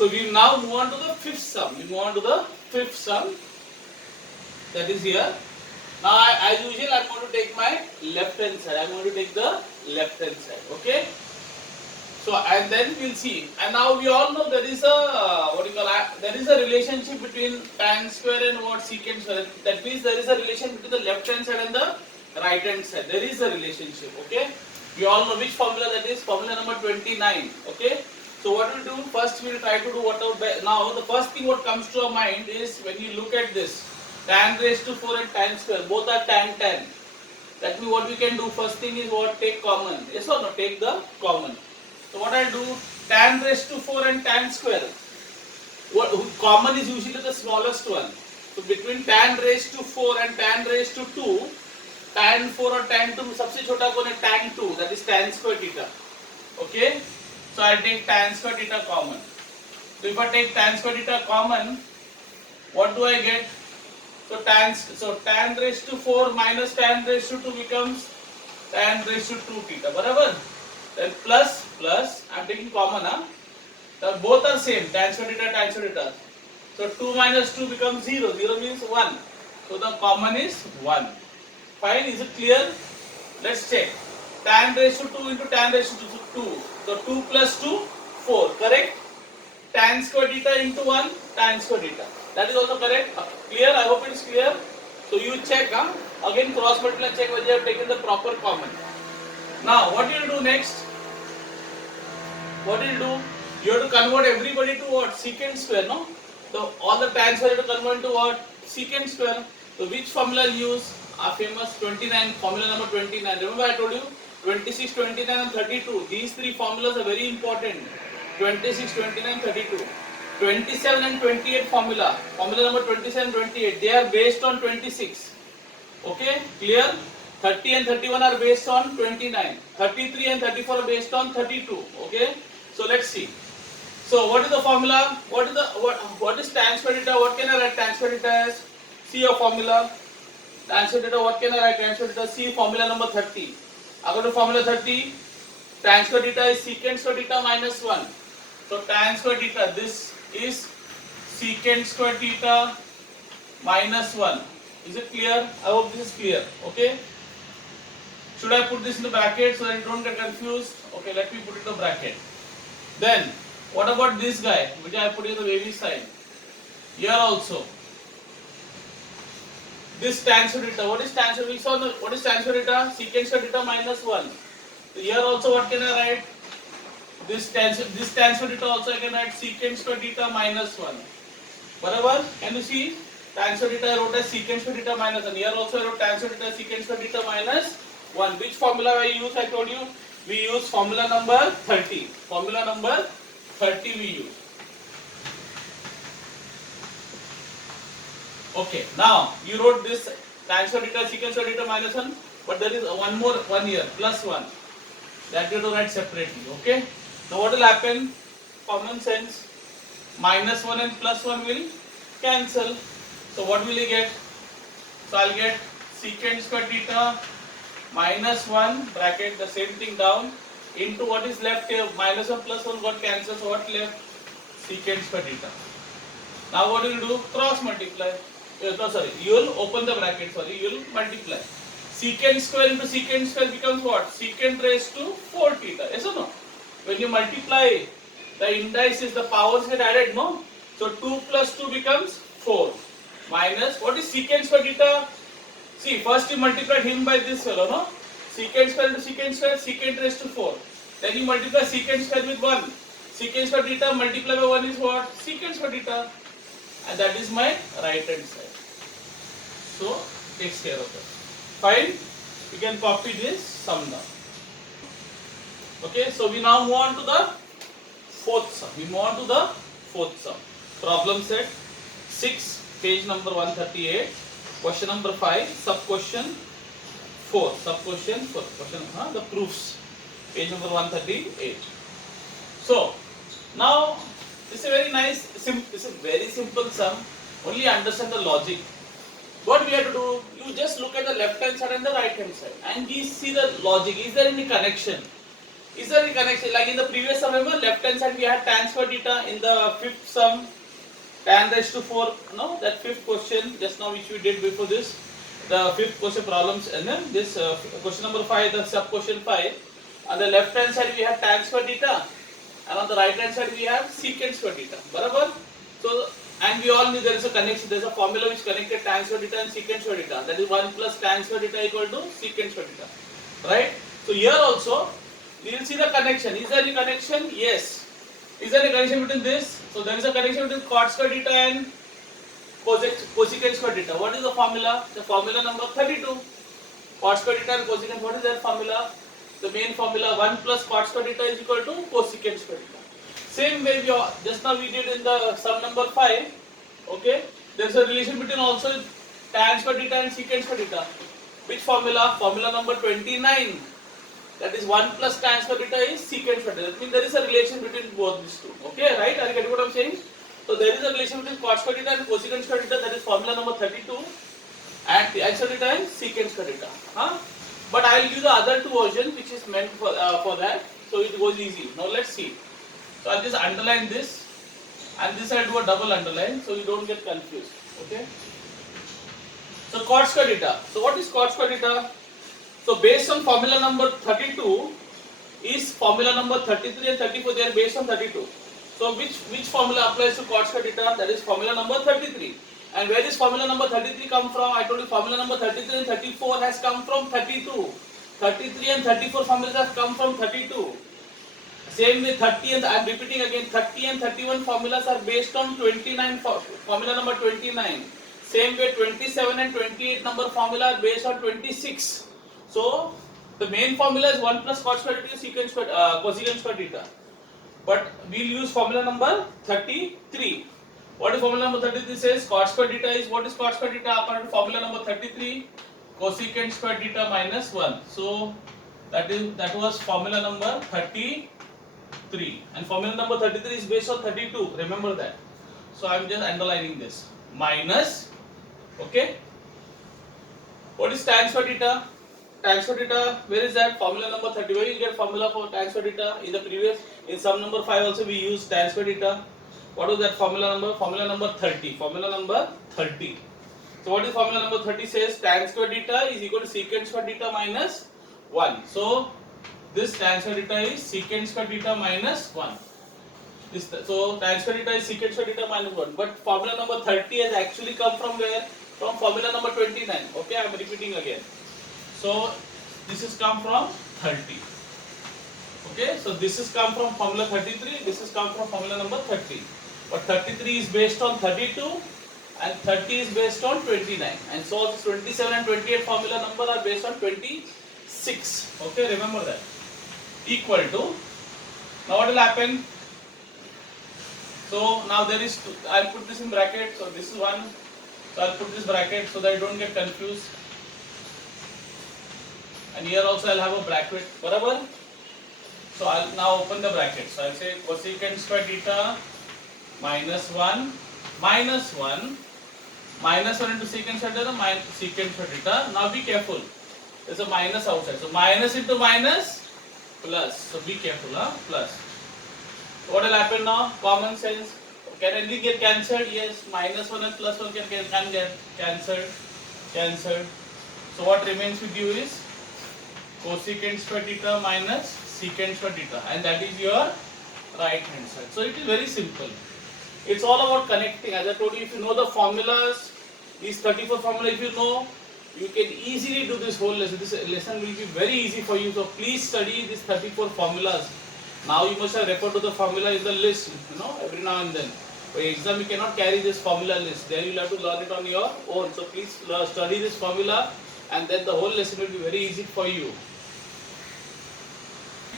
So we now move on to the fifth sum. We move on to the fifth sum, that is here. Now as usual I am going to take my left hand side. I am going to take the left hand side. Okay. So and then we'll see. And now we all know there is a there is a relationship between tan square and what secant square. That means there is a relation between the left hand side and the right hand side. There is a relationship. Okay. We all know which formula that is. Formula number 29. Okay. So what we'll do first, we'll try to do whatever. Now the first thing what comes to our mind is when you look at this tan raised to 4 and tan square, both are tan. That means what we can do first thing is what, take common. Yes or no? Take the common. So what I'll do, tan raised to 4 and tan square. What common is usually the smallest one. So between tan raised to 4 and tan raised to 2, tan 4 or tan 2 सबसे छोटा कौन है? tan 2, that is tan square theta. Okay. So I'll take tan square theta common. So if I take tan square theta common, what do I get? So tan raised to 4 minus tan raised to 2 becomes tan raised to 2 theta. बराबर? Then plus I am taking common. So both are same, tan square theta. So 2 minus 2 becomes 0. 0 means 1. So the common is 1. Fine. Is it clear? Let's check. Tan raised to 2 into tan raised to 2. So 2 plus 2, 4. Correct? Tan square theta into 1, tan square theta. That is also correct. Clear? I hope it is clear. So you check. Again cross multiply, check whether you have taken the proper common. Now what you will do next? What you will do? You have to convert everybody to what? Secant square, no? So all the tan square you have to convert to what? Secant square. So which formula you use? Our famous 29, formula number 29. Remember I told you 26, 29 and 32. These three formulas are very important. 26, 29, 32. 27 and 28 formula. Formula number 27, 28. They are based on 26. Okay? Clear? 30 and 31 are based on 29. 33 and 34 are based on 32. Okay? So let's see. So what is the formula? What is tan square theta? What can I write tan square theta as? See your formula. Tan square theta, what can I write tan square theta? See formula number 30. According to formula 30, tan square theta is secant square theta minus 1. So tan square theta, this is secant square theta minus 1. Is it clear? I hope this is clear. Okay. Should I put this in the bracket so that you don't get confused? Okay, let me put it in the bracket. Then, what about this guy, which I put in the wavy side? Here also. This tan square theta. What is tan square? We saw what is tan square theta? Secant square theta minus 1. So here also what can I write? This tan square theta also I can write secant square theta minus 1. Whatever. Can you see? Tan square theta I wrote as secant square theta minus 1. Here also I wrote tan square theta secant square theta minus 1. Which formula I use? I told you we use formula number 30. Formula number 30 we use. Okay, now you wrote this tan square theta secant square theta minus 1, but there is one here, plus 1. That you have to write separately. Okay. Now what will happen? Common sense. Minus 1 and plus 1 will cancel. So what will you get? So I'll get secant square theta minus 1 bracket the same thing down into what is left here. Minus 1 plus 1 got cancelled. So what left? Secant square theta. Now what will you do? Cross multiply. You will open the bracket. You will multiply. Secant square into secant square becomes what? Secant raised to 4 theta. Yes or no? When you multiply, the indices, the powers get added, no? So 2 plus 2 becomes 4. Minus, what is secant square theta? See, first you multiplied him by this fellow, no? Secant square into secant square, secant raised to 4. Then you multiply secant square with 1. Secant square theta multiplied by 1 is what? Secant square theta. And that is my right hand side. So, takes care of that. Fine. We can copy this sum now. Okay, so we now move on to the fourth sum. Problem set 6, page number 138. Question number 5, sub question 4. The proofs. Page number 138. So, now this is a very nice, this is a very simple sum. Only understand the logic. What we have to do, you just look at the left hand side and the right hand side and we see the logic. Is there any connection? Is there any connection? Like in the previous sum, remember left hand side we had tan square theta. In the fifth sum, tan raised to 4. No, that fifth question just now which we did before this. The fifth question problems, and then this question number 5, the sub question 5. On the left hand side we have tan square theta, and on the right hand side we have secant square theta. Barabar? So, and we all knew there is a connection. There is a formula which connected tan square theta and secant square theta. That is 1 plus tan square theta equal to secant square theta. Right? So here also we will see the connection. Is there any connection? Yes. Is there any connection between this? So there is a connection between cot square theta and cosecant square theta. What is the formula? The formula number 32. Cot square theta and cosecant. What is that formula? The main formula 1 plus cot square theta is equal to cosecant square theta. Same way we just now we did in the sum number 5. Okay. There is a relation between also tan square theta and secant square theta. Which formula? Formula number 29. That is 1 plus tan square theta is secant square theta. That means there is a relation between both these two. Okay, right? Are you getting what I am saying? So there is a relation between cot square theta and cosecant square theta. That is formula number 32. And tan square theta and secant square theta. But I will give the other two versions which is meant for that. So it goes easy. Now let's see. So I will just underline this. And this I will do a double underline so you don't get confused. Okay. So cot square theta. So what is cot square theta? So based on formula number 32 is formula number 33 and 34. They are based on 32. So which formula applies to cot square theta? That is formula number 33. And where is formula number 33 come from? I told you formula number 33 and 34 has come from 32. 33 and 34 formulas have come from 32. Same way 30 and I am repeating again, 30 and 31 formulas are based on 29, formula number 29. Same way 27 and 28 number formula are based on 26. So the main formula is 1 plus cot square theta is cosecant square theta. But we will use formula number 33. What is formula number 33 says? Cot square theta is, what is cot square theta? According to formula number 33, cosecant square theta minus 1. So that was formula number 33. And formula number 33 is based on 32. Remember that. So I am just underlining this. Minus, okay. What is tan square theta? Tan square theta, where is that? Formula number 30. Where you get formula for tan square theta? In the previous, in sum number 5 also we used tan square theta. What was that formula number? Formula number 30. Formula number 30. So what is formula number 30 says? Tan square theta is equal to secant square theta minus 1. So this tan square theta is secant square theta minus 1. So tan square theta is secant square theta minus 1. But formula number 30 has actually come from where? From formula number 29. Okay, I am repeating again. So this has come from 30. Okay, so this has come from formula 33. This has come from formula number 30. But 33 is based on 32 and 30 is based on 29. And so this 27 and 28 formula number are based on 26. Okay, remember that. Equal to. Now what will happen? So now there is two. I will put this in bracket. So this is one. So I will put this bracket so that you don't get confused. And here also I will have a bracket. Barabar? So I will now open the bracket. So I will say cosecant square theta minus 1 minus 1 minus 1 into secant square theta minus secant square theta. Now be careful. There is a minus outside. So minus into minus plus. So be careful. Plus. So what will happen now? Common sense. Can anything get cancelled? Yes. Minus 1 and plus 1 can get cancelled. Cancelled. So what remains with you is cosecant square theta minus secant square theta, and that is your right hand side. So it is very simple. It's all about connecting. As I told you, if you know the formulas, these 34 formula, if you know, you can easily do this whole lesson. This lesson will be very easy for you. So please study these 34 formulas. Now you must have referred to the formula in the list, every now and then. For exam, you cannot carry this formula list. There you will have to learn it on your own. So please study this formula, and then the whole lesson will be very easy for you.